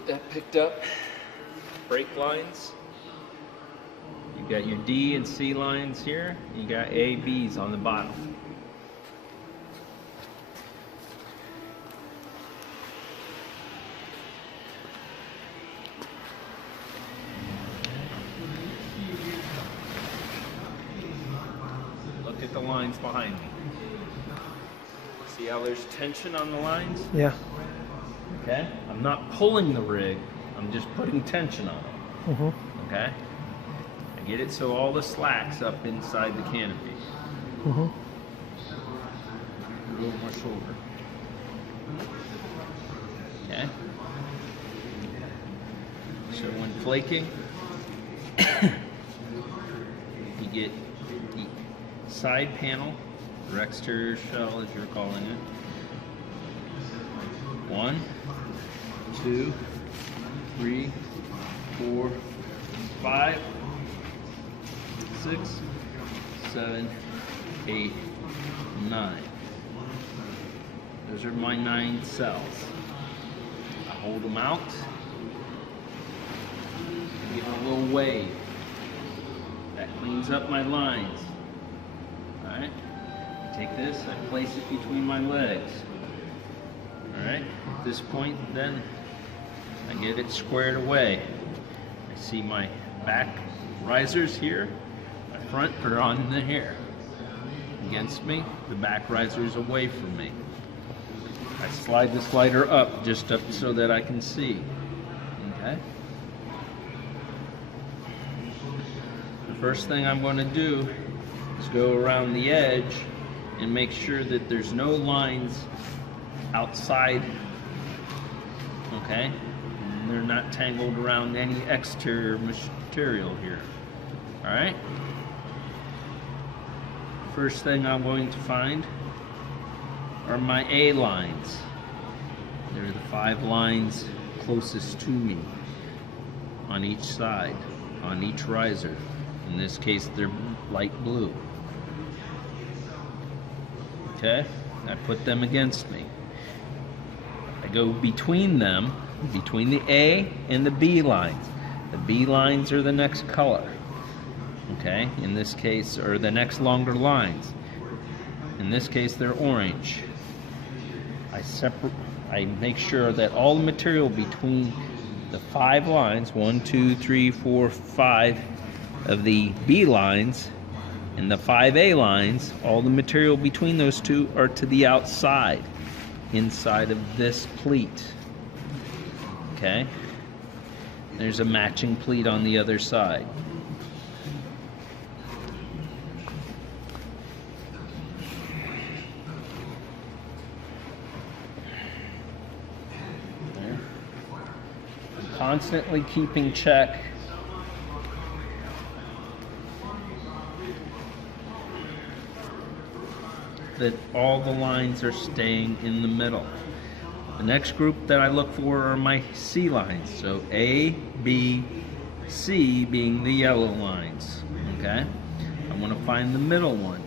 Get that picked up. Brake lines. You got your D and C lines here. You got A, B's on the bottom. Look at the lines behind me. See how there's tension on the lines? Yeah. Okay? I'm not pulling the rig, I'm just putting tension on it. Mm-hmm. Okay? I get it so all the slack's up inside the canopy. Mm-hmm. Over my shoulder. Okay? So when flaking, you get the side panel, or exterior shell as you're calling it. 1, 2, 3, 4, 5, 6, 7, 8, 9. Those are my 9 cells. I hold them out, give it a little wave. That cleans up my lines. Alright? Take this, I place it between my legs. Alright? At this point, then, I get it squared away. I see my back risers here. My front are on the hair. Against me, the back riser is away from me. I slide the slider up, just up so that I can see. Okay? The first thing I'm going to do is go around the edge and make sure that there's no lines outside. Okay? And they're not tangled around any exterior material here. Alright? First thing I'm going to find are my A lines. They're the 5 lines closest to me on each side, on each riser. In this case, they're light blue. Okay? I put them against me. I go between them, between the A and the B lines. The B lines are the next color. Okay? In this case, or the next longer lines. In this case, they're orange. I make sure that all the material between the 5 lines, 1, 2, 3, 4, 5 of the B lines and the 5 A lines, all the material between those two are to the outside, inside of this pleat. Okay? There's a matching pleat on the other side. Constantly keeping check that all the lines are staying in the middle. The next group that I look for are my C lines. So A, B, C being the yellow lines. Okay? I want to find the middle one.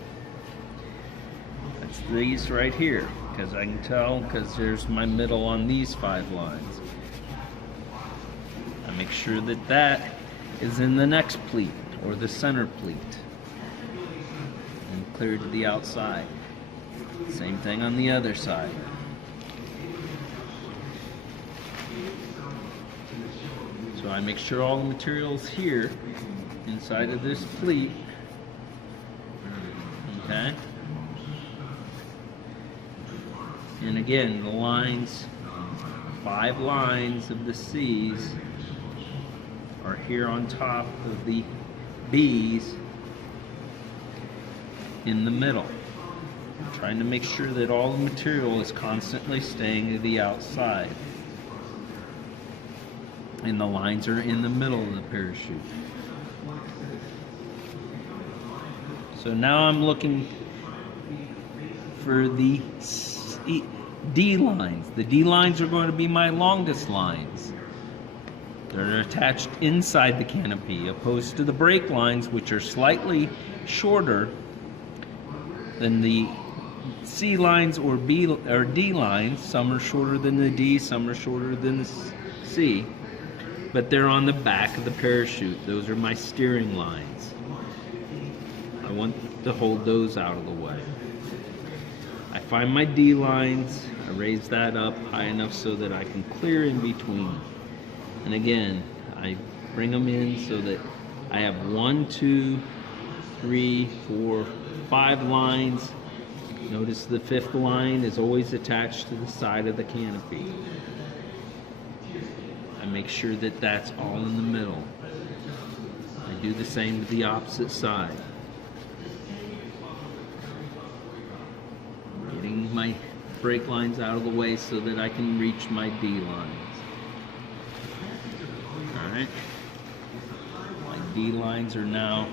That's these right here, because I can tell because there's my middle on these 5 lines. Make sure that that is in the next pleat or the center pleat and clear to the outside. Same thing on the other side. So I make sure all the material's here inside of this pleat. Okay? And again, the lines, 5 lines of the C's are here on top of the B's in the middle. I'm trying to make sure that all the material is constantly staying to the outside. And the lines are in the middle of the parachute. So now I'm looking for the D lines. The D lines are going to be my longest lines. They're attached inside the canopy, opposed to the brake lines, which are slightly shorter than the C lines or B or D lines. Some are shorter than the D, some are shorter than the see, but they're on the back of the parachute. Those are my steering lines. I want to hold those out of the way. I find my D lines, I raise that up high enough so that I can clear in between. And again, I bring them in so that I have 1, 2, 3, 4, 5 lines. Notice the 5th line is always attached to the side of the canopy. I make sure that that's all in the middle. I do the same with the opposite side. Getting my brake lines out of the way so that I can reach my D lines. Alright. My D lines are now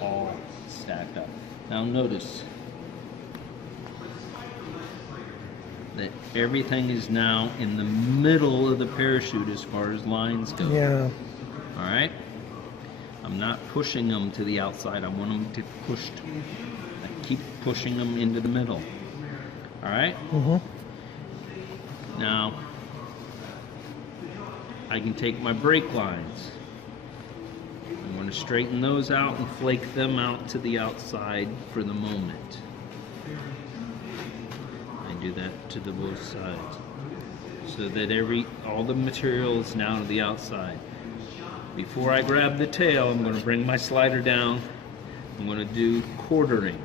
all stacked up. Now notice that everything is now in the middle of the parachute as far as lines go. Yeah. Alright? I'm not pushing them to the outside. I want them to push. I keep pushing them into the middle. Alright? Now, I can take my brake lines. I want to straighten those out and flake them out to the outside for the moment. I do that to the both sides so that all the material is now to the outside. Before I grab the tail, I'm going to bring my slider down. I'm going to do quartering.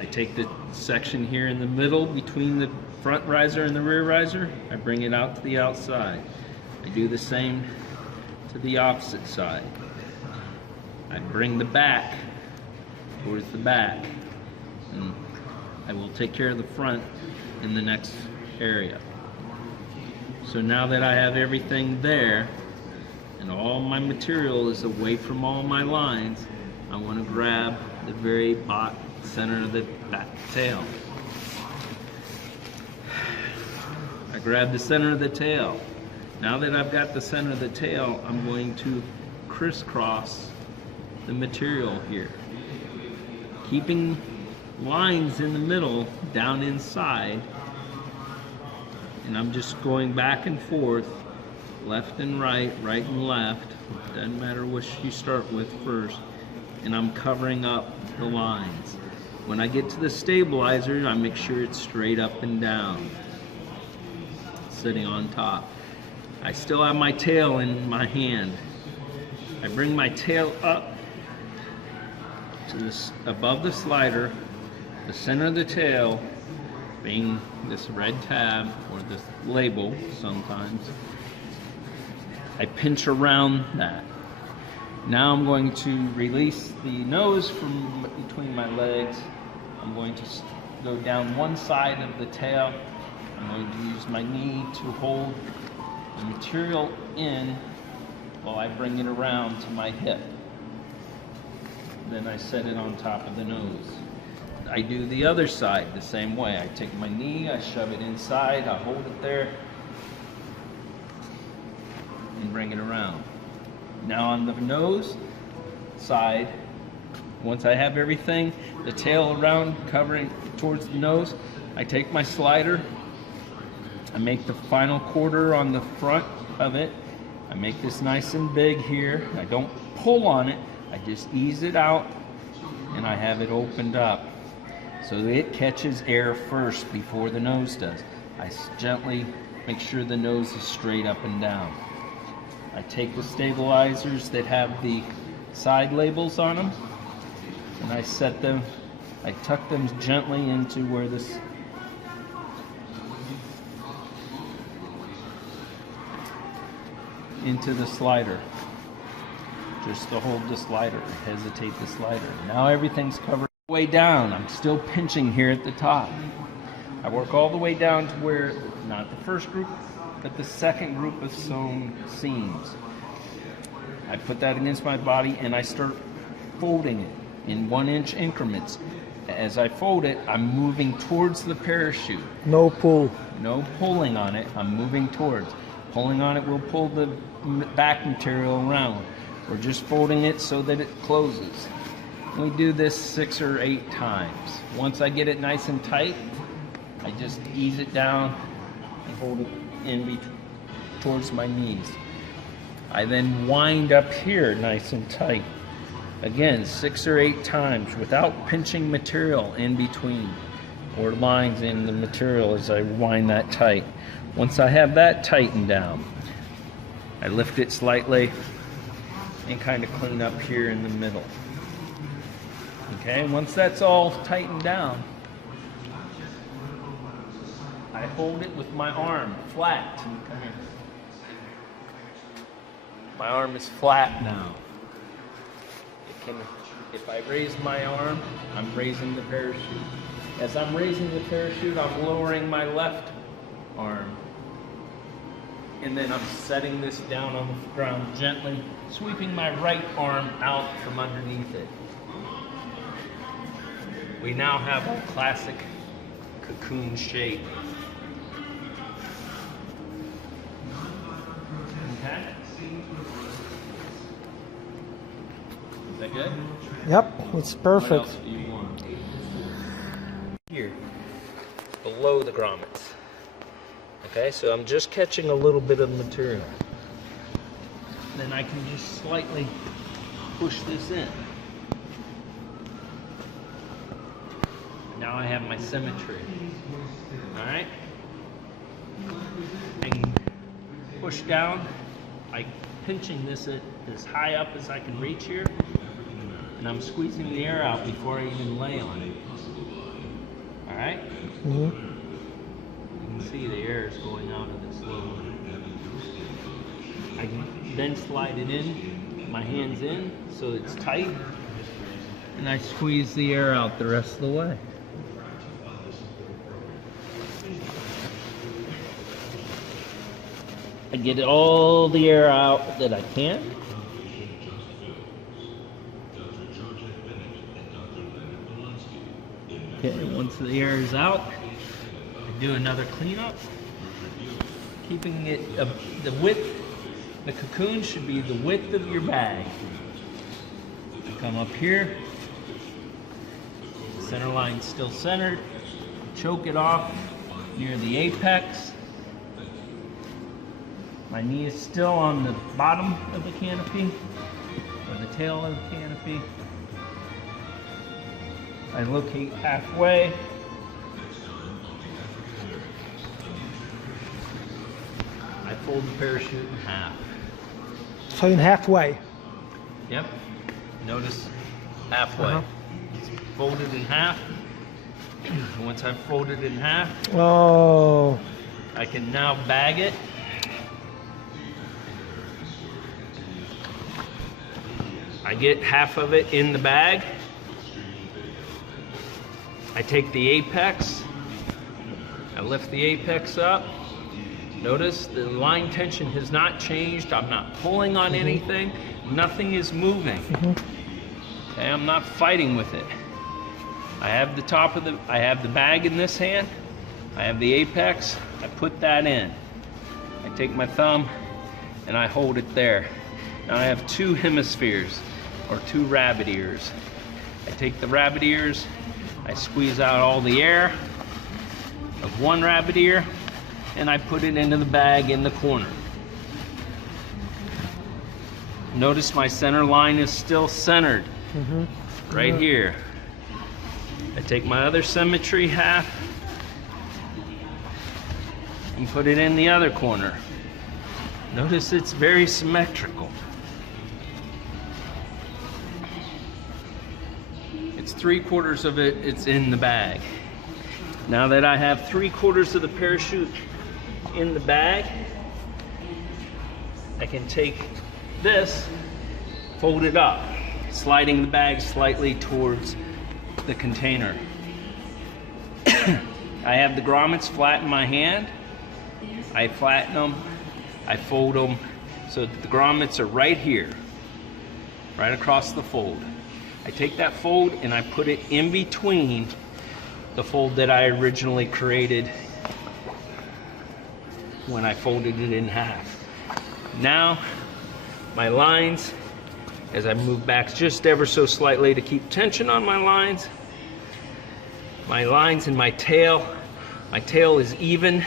I take the section here in the middle between the front riser and the rear riser. I bring it out to the outside. I do the same to the opposite side. I bring the back towards the back, and I will take care of the front in the next area. So now that I have everything there and all my material is away from all my lines, I want to grab the very bottom center of the back tail. I grab the center of the tail. Now that I've got the center of the tail, I'm going to crisscross the material here, keeping lines in the middle down inside, and I'm just going back and forth, left and right, right and left, doesn't matter which you start with first, and I'm covering up the lines. When I get to the stabilizer, I make sure it's straight up and down, sitting on top. I still have my tail in my hand. I bring my tail up to this above the slider, the center of the tail being this red tab or this label sometimes. I pinch around that. Now I'm going to release the nose from between my legs. I'm going to go down one side of the tail. I'm going to use my knee to hold the material in while I bring it around to my hip. Then I set it on top of the nose. I do the other side the same way. I take my knee, I shove it inside, I hold it there, and bring it around. Now on the nose side, once I have everything, the tail around covering towards the nose, I take my slider, I make the final quarter on the front of it. I make this nice and big here. I don't pull on it, I just ease it out, and I have it opened up so that it catches air first before the nose does. I gently make sure the nose is straight up and down. I take the stabilizers that have the side labels on them, and I set them, I tuck them gently into where this into the slider, just to hold the slider, hesitate the slider. Now everything's covered way down. I'm still pinching here at the top. I work all the way down to where, not the first group, but the second group of sewn seams. I put that against my body and I start folding it in 1-inch increments. As I fold it, I'm moving towards the parachute. No pull. No pulling on it, I'm moving towards. Pulling on it will pull the back material around. We're just folding it so that it closes. We do this 6 or 8 times. Once I get it nice and tight, I just ease it down and hold it in between. towards my knees. I then wind up here nice and tight. Again, 6 or 8 times without pinching material in between or lines in the material as I wind that tight. Once I have that tightened down, I lift it slightly and kind of clean up here in the middle. Okay, once that's all tightened down, I hold it with my arm flat. Come here. My arm is flat now. If I raise my arm, I'm raising the parachute. As I'm raising the parachute, I'm lowering my left arm. And then I'm setting this down on the ground gently, sweeping my right arm out from underneath it. We now have a classic cocoon shape. Okay? Is that good? Yep, it's perfect. What else do you want? Here, below the grommets. Okay, so I'm just catching a little bit of material. Then I can just slightly push this in. Now I have my symmetry. Alright? And push down. I'm pinching this at as high up as I can reach here. And I'm squeezing the air out before I even lay on it. Alright? Mm-hmm. You can see the air is going out of this load. I can then slide it in, my hands in, so it's tight. And I squeeze the air out the rest of the way. I get all the air out that I can. Okay, once the air is out, I do another cleanup. Keeping it, the width, the cocoon should be the width of your bag. Come up here, center line still centered, choke it off near the apex. My knee is still on the bottom of the canopy, or the tail of the canopy. I locate halfway. I fold the parachute in half. So in halfway. Yep. Notice halfway. It's folded in half. Once I've folded in half, Oh. I can now bag it. I get half of it in the bag. I take the apex. I lift the apex up. Notice the line tension has not changed. I'm not pulling on anything. Nothing is moving. Okay, I'm not fighting with it. I have the top of the, I have the bag in this hand. I have the apex. I put that in. I take my thumb and I hold it there. Now I have 2 hemispheres, or 2 rabbit ears. I take the rabbit ears, I squeeze out all the air of one rabbit ear, and I put it into the bag in the corner. Notice my center line is still centered, right here. I take my other symmetry half and put it in the other corner. Notice it's very symmetrical. It's 3/4 of it, it's in the bag. Now that I have 3/4 of the parachute in the bag, I can take this, fold it up, sliding the bag slightly towards the container. I have the grommets flat in my hand. I flatten them, I fold them so that the grommets are right here, right across the fold. I take that fold and I put it in between the fold that I originally created when I folded it in half. Now, my lines, as I move back just ever so slightly to keep tension on my lines and my tail is even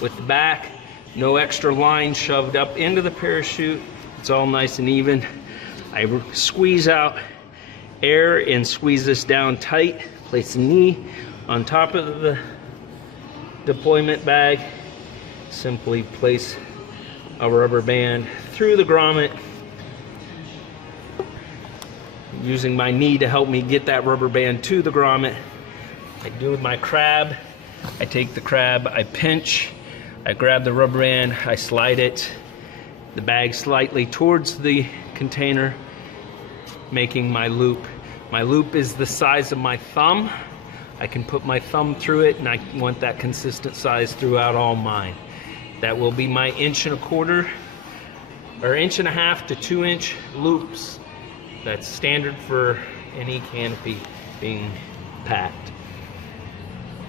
with the back. No extra line shoved up into the parachute. It's all nice and even. I squeeze out air and squeeze this down tight. Place the knee on top of the deployment bag. Simply place a rubber band through the grommet, using my knee to help me get that rubber band to the grommet. I do with my crab. I take the crab, I pinch, I grab the rubber band, I slide it, the bag slightly towards the container, making my loop. My loop is the size of my thumb. I can put my thumb through it, and I want that consistent size throughout all mine. That will be my 1.25 inch or 1.5 inch to 2 inch loops. That's standard for any canopy being packed.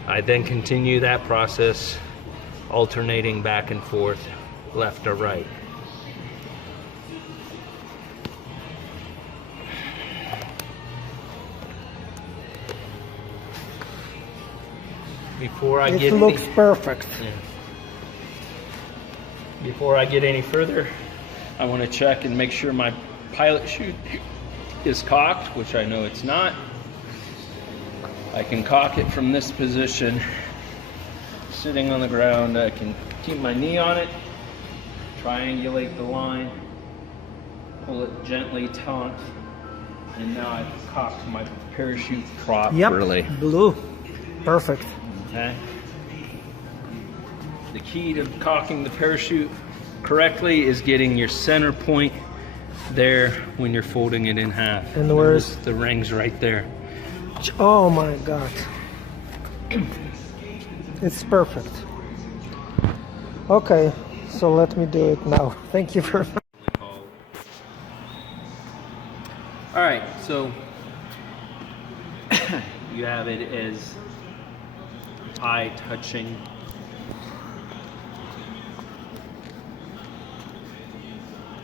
I then continue that process, alternating back and forth, left or right. Before I It get looks perfect. Before I get any further, I want to check and make sure my pilot chute is cocked, which I know it's not. I can cock it from this position, sitting on the ground. I can keep my knee on it, triangulate the line, pull it gently taut, and now I've cocked my parachute properly. Yep, blue. Perfect. Okay. The key to cocking the parachute correctly is getting your center point there when you're folding it in half. And where's the rings right there? Oh my God. It's perfect. Okay, so let me do it now. Thank you very much. All right, so you have it as eye touching.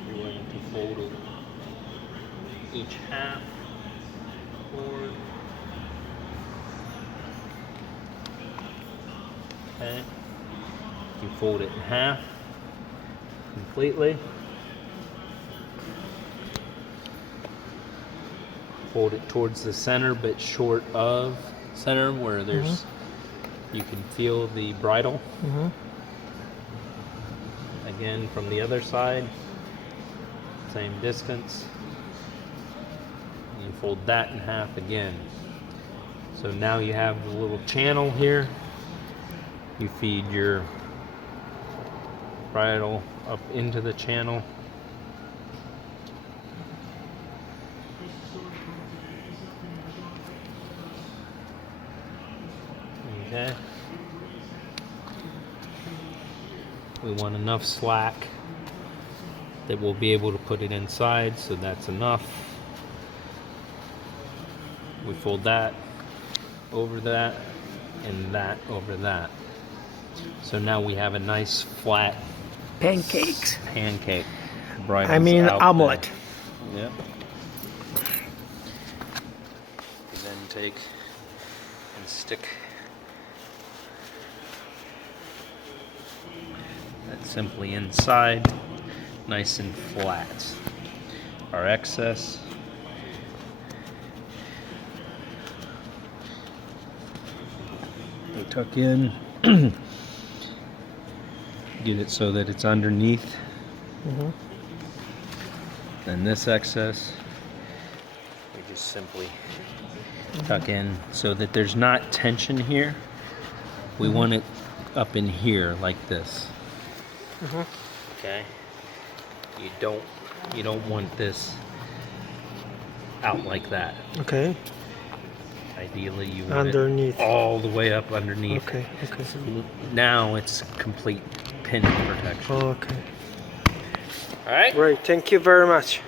You're going to fold it each half forward. Okay. You fold it in half completely. Fold it towards the center, but short of center, where there's you can feel the bridle. Again, from the other side, same distance. You fold that in half again. So now you have the little channel here. You feed your bridle up into the channel. Okay. We want enough slack that we'll be able to put it inside, so that's enough. We fold that over that and that over that. So now we have a nice flat Pancakes. pancake. I mean omelet. Yep. You then take and stick that simply inside, nice and flat. Our excess we tuck in. Get it so that it's underneath. Then this excess we just simply tuck in so that there's not tension here. We want it up in here like this. Okay. You don't want this out like that. Okay. Ideally, you want Underneath. it all the way up underneath. Okay. Okay. Now it's complete pin protection. Okay. All right. Great. Thank you very much.